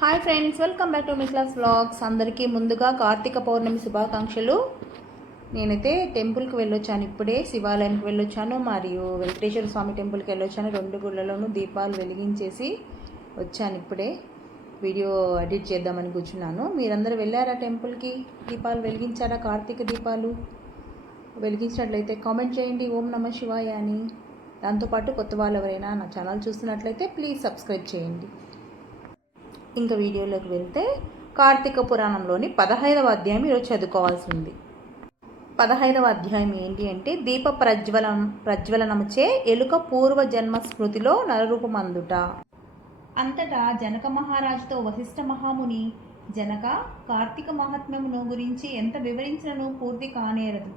Hi friends, welcome back to మిక్లాస్ vlogs. అందరికీ ముందుగా కార్తీక పౌర్ణమి శుభాకాంక్షలు. నేనైతే టెంపుల్కి వెళ్ళొచ్చాను, ఇప్పుడే శివాలయానికి వెళ్ళొచ్చాను మరియు వెంకటేశ్వర స్వామి టెంపుల్కి వెళ్ళొచ్చాను. రెండు గుళ్ళలోనూ దీపాలు వెలిగించేసి వచ్చాను. ఇప్పుడే వీడియో ఎడిట్ చేద్దామని కూర్చున్నాను. మీరందరూ వెళ్ళారా టెంపుల్కి? దీపాలు వెలిగించారా? కార్తీక దీపాలు వెలిగించినట్లయితే కామెంట్ చేయండి ఓం నమః శివాయ అని. దాంతోపాటు కొత్త వాళ్ళు ఎవరైనా నా ఛానల్ చూస్తున్నట్లయితే ప్లీజ్ సబ్స్క్రైబ్ చేయండి. ఇంకా వీడియోలోకి వెళ్తే కార్తీక పురాణంలోని 15వ అధ్యాయం ఈరోజు చదువుకోవాల్సి ఉంది. 15వ అధ్యాయం ఏంటి అంటే దీప ప్రజ్వలనముచే ఎలుక పూర్వజన్మ స్మృతిలో నరరూపమందుట. అంతటా జనక మహారాజుతో వశిష్ఠ మహాముని, జనక, కార్తీక మహాత్మ్యమును గురించి ఎంత వివరించినను పూర్తి కానేరదు,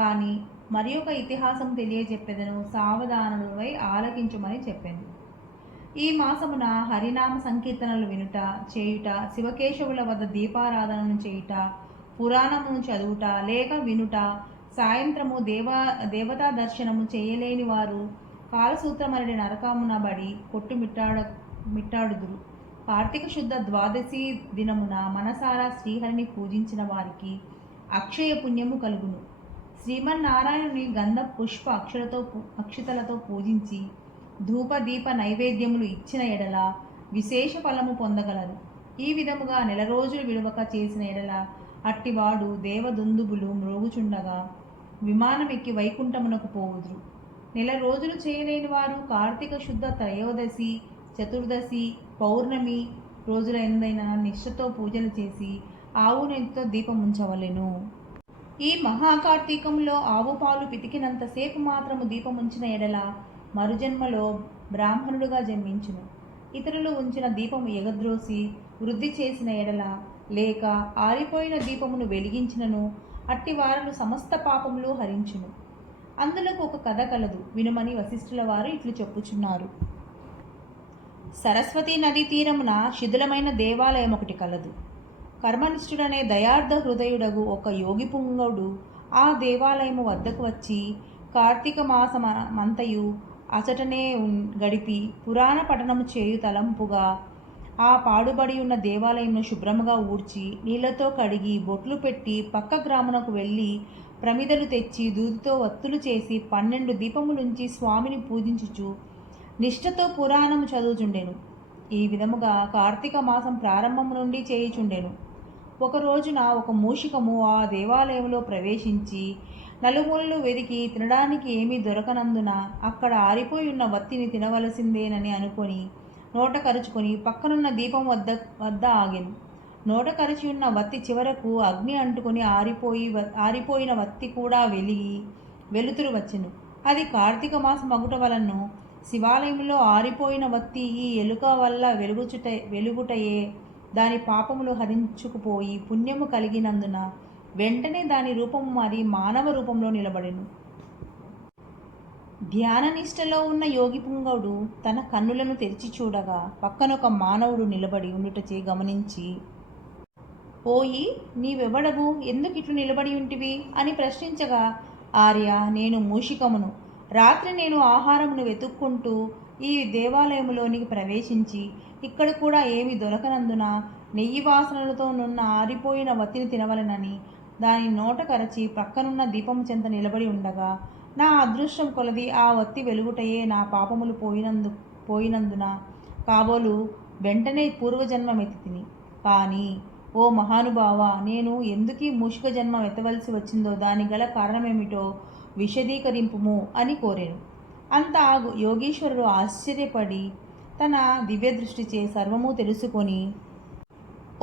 కానీ మరి ఒక ఇతిహాసం తెలియజెప్పెదను, సావధానుడవై ఆలకించుమని చెప్పాను. ఈ మాసమున హరినామ సంకీర్తనలు వినుట చేయుట, శివకేశవుల వద్ద దీపారాధనను చేయుట, పురాణమును చదువుట లేక వినుట, సాయంత్రము దేవతా దర్శనము చేయలేని వారు కాలసూత్రమనడి నరకమున బడి మిట్టాడుదురు. కార్తీక శుద్ధ ద్వాదశి దినమున మనసారా శ్రీహరిని పూజించిన వారికి అక్షయ పుణ్యము కలుగును. శ్రీమన్నారాయణుని గంధ పుష్ప అక్షతలతో పూజించి ధూపదీప నైవేద్యములు ఇచ్చిన ఎడల విశేష ఫలము పొందగలరు. ఈ విధముగా నెల రోజులు విడవక చేసిన ఎడల అట్టివాడు దేవదుందుబులు మ్రోగుచుండగా విమానం ఎక్కి వైకుంఠమునకు పోవుదురు. నెల రోజులు చేయలేని వారు కార్తీక శుద్ధ త్రయోదశి, చతుర్దశి, పౌర్ణమి రోజుల ఎందైనా నిష్ఠతో పూజలు చేసి ఆవు నెయ్యితో దీపం ఉంచవలెను. ఈ మహాకార్తీకంలో ఆవు పాలు పితికినంతసేపు మాత్రము దీపముంచిన ఎడల మరుజన్మలో బ్రాహ్మణుడుగా జన్మించును. ఇతరులు ఉంచిన దీపము ఎగద్రోసి వృద్ధి చేసిన ఎడల లేక ఆరిపోయిన దీపమును వెలిగించినను అట్టి వారులు సమస్త పాపములు హరించును. అందులకు ఒక కథ కలదు, వినుమని వశిష్ఠుల వారు ఇట్లు చెప్పుచున్నారు. సరస్వతీ నదీ తీరమున శిథిలమైన దేవాలయం ఒకటి కలదు. కర్మనిష్ఠుడనే దయార్థ హృదయుడగు ఒక యోగి పుంగవుడు ఆ దేవాలయము వద్దకు వచ్చి కార్తీక మాసమంతయు అచటనే గడిపి పురాణ పఠనము చేయు తలంపుగా ఆ పాడుబడి ఉన్న దేవాలయంను శుభ్రముగా ఊడ్చి నీళ్లతో కడిగి బొట్లు పెట్టి పక్క గ్రామునకు వెళ్ళి ప్రమిదలు తెచ్చి దూదితో వత్తులు చేసి 12 దీపములుంచి స్వామిని పూజించుచు నిష్ఠతో పురాణము చదువుచుండెను. ఈ విధముగా కార్తీక మాసం ప్రారంభము నుండి చేయుచుండెను. ఒక రోజున ఒక మూషికము ఆ దేవాలయంలో ప్రవేశించి నలుమూలలు వెదికి తినడానికి ఏమీ దొరకనందున అక్కడ ఆరిపోయి ఉన్న వత్తిని తినవలసిందేనని అనుకొని నోట కరుచుకొని పక్కనున్న దీపం వద్ద ఆగెను. నోట కరిచి ఉన్న వత్తి చివరకు అగ్ని అంటుకొని ఆరిపోయిన వత్తి కూడా వెలుతురు వచ్చెను. అది కార్తీక మాసం మగుట వలన శివాలయంలో ఆరిపోయిన వత్తి ఈ ఎలుక వల్ల వెలుగుటయే దాని పాపములు హరించుకుపోయి పుణ్యము కలిగినందున వెంటనే దాని రూపము మారి మానవ రూపంలో నిలబడెను. ధ్యాననిష్టలో ఉన్న యోగి పుంగవుడు తన కన్నులను తెరిచి చూడగా పక్కనొక మానవుడు నిలబడి ఉండుటచే గమనించి, ఓయి, నీవెవడవు, ఎందుకిట్లు నిలబడి ఉంటివి అని ప్రశ్నించగా, ఆర్య, నేను మూషికమును. రాత్రి నేను ఆహారమును వెతుక్కుంటూ ఈ దేవాలయములోనికి ప్రవేశించి ఇక్కడ కూడా ఏమి దొరకనందున నెయ్యి వాసనలతో నున్న ఆరిపోయిన వత్తిని తినవలనని దాని నోట కరచి ప్రక్కనున్న దీపము చెంత నిలబడి ఉండగా నా అదృష్టం కొలది ఆ వత్తి వెలుగుటయే నా పాపములు పోయినందున కాబోలు వెంటనే పూర్వజన్మమెత్తి తిని. కానీ ఓ మహానుభావ, నేను ఎందుకీ మూషిక జన్మ ఎత్తవలసి వచ్చిందో దాని గల కారణమేమిటో విశదీకరింపుము అని కోరాను. అంత యోగీశ్వరుడు ఆశ్చర్యపడి తన దివ్య దృష్టిచే సర్వము తెలుసుకొని,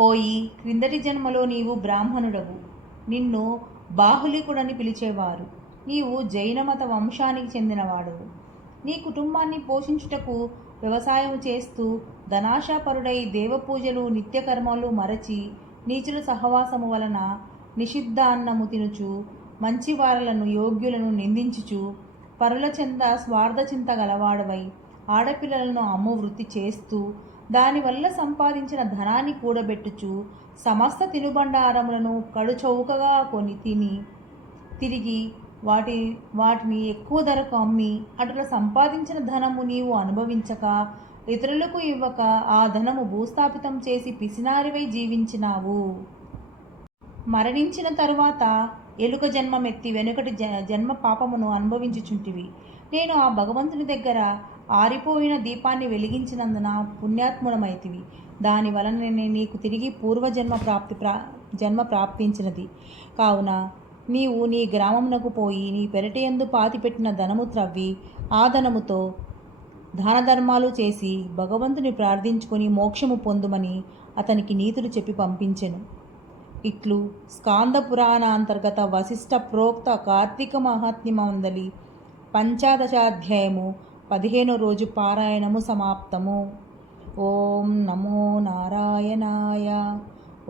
ఓయి, క్రిందటి జన్మలో నీవు బ్రాహ్మణుడవు, నిన్ను బాహులికుడని పిలిచేవారు. నీవు జైనమత వంశానికి చెందినవాడవు. నీ కుటుంబాన్ని పోషించుటకు వ్యవసాయం చేస్తూ ధనాశాపరుడై దేవపూజలు నిత్యకర్మలు మరచి నీచుల సహవాసము వలన నిషిద్ధ అన్నము తినుచు మంచివారలను యోగ్యులను నిందించుచు పరుల చెంద స్వార్థచింత గలవాడవై ఆడపిల్లలను అమ్ము వృత్తి చేస్తూ దానివల్ల సంపాదించిన ధనాన్ని కూడబెట్టుచు సమస్త తినుబండారములను కడుచౌకగా కొని తిరిగి వాటిని ఎక్కువ ధరకు అమ్మి అటుల సంపాదించిన ధనము నీవు అనుభవించక ఇతరులకు ఇవ్వక ఆ ధనము భూస్థాపితం చేసి పిసినారివై జీవించినావు. మరణించిన తరువాత ఎలుక జన్మమెత్తి వెనుకటి జన్మ పాపమును అనుభవించుచుంటివి. నేను ఆ భగవంతుని దగ్గర ఆరిపోయిన దీపాన్ని వెలిగించినందున పుణ్యాత్ముడమైతివి. దాని వలననే నీకు తిరిగి పూర్వజన్మ జన్మ ప్రాప్తించినది. కావున నీవు నీ గ్రామమునకు పోయి నీ పెరటియందు పాతిపెట్టిన ధనము త్రవ్వి ఆ ధనముతో దాన ధర్మాలు చేసి భగవంతుని ప్రార్థించుకొని మోక్షము పొందుమని అతనికి నీతులు చెప్పి పంపించెను. ఇట్లు స్కాంద పురాణాంతర్గత వశిష్ఠ ప్రోక్త కార్తీక మహాత్మ్యమందలి పంచాదశాధ్యాయము 15వ రోజు పారాయణము సమాప్తము. ఓం నమో నారాయణాయ.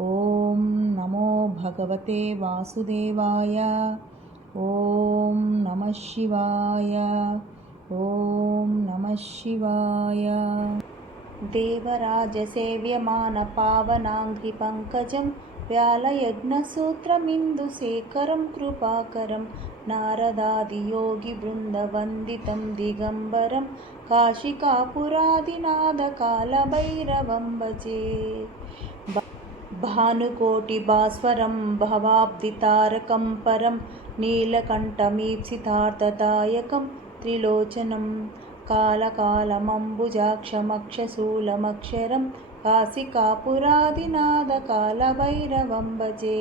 ఓం నమో భగవతే వాసుదేవాయ. ఓం నమః శివాయ. ఓం నమః శివాయ. దేవరాజసేవ్యమాన పావనాంఘ్రి పంకజం వ్యాలయజ్ఞసూత్రమిందుశేఖరం కృపాకరం నారదాదియోగి బృందవందితం దిగంబరం కాశికాపురాదినాథకాలభైరవం భజే. భానుకోటిభాస్వరం భవాబ్దితారకం పరం నీలకంఠమీప్సితార్థదాయకం త్రిలోచనం కాలకాలమంబుజాక్షమక్షశూలమక్షరం కాశికాపురాదినాథకాలభైరవం భజే.